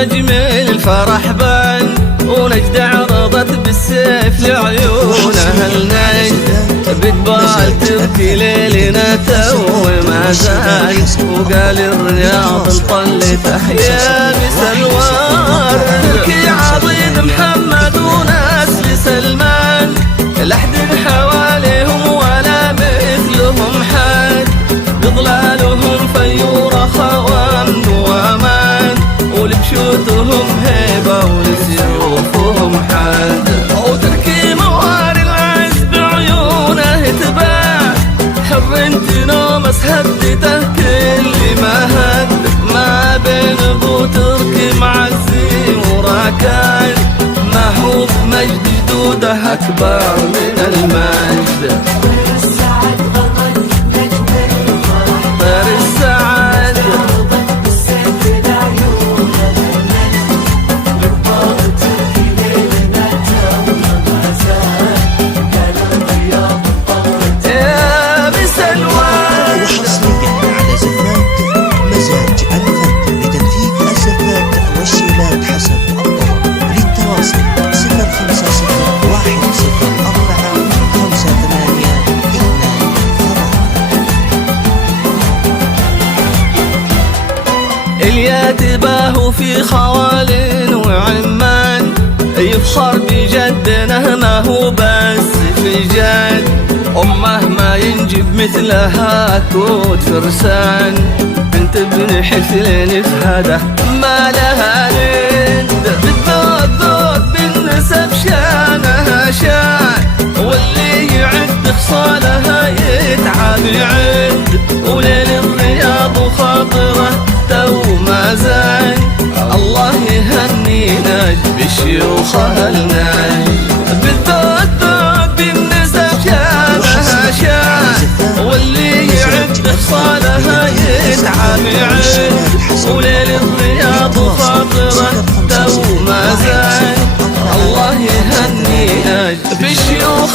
نجم الفرح بان، ونجد عرضت بالسيف لعيون أهل نجد، بتبال تبكي ليلنا تو ما زال، وقال الرياض انطل تحيا بسلوان. تركي عضيد محمد وناس لسلمان، لحد حواليهم ولا مثلهم حد، بظلالهم فيورة خوان وامان، ولبشوتهم هيبة ولسيوفهم حد. وتركي مواري العز بعيونه تباع، حرنت نوم هدته كل ما هد، ما بين ابو تركي معزي وراكان، ما هو بمجد جدوده اكبر من المجد. طير السعد يتباهوا في خوال وعمان، يفخر بجدنا ما هو بس في جد، أمه ما ينجب مثلها كود فرسان، بنت ابن حسين فهده ما لها ند، بالذوق ذوق بالنسب شانها شان، واللي يعد خصالها يتعب يعد، وليل الرياض وخاطره تو ما زال، الله يهني نجد بشيوخ النجد، بالذوق ذوق بالنسب شانها شان، واللي يعد خصالها يتعب يعد، وليل الرياض وخاطره تو ما زال، الله يهني نجد بشيوخ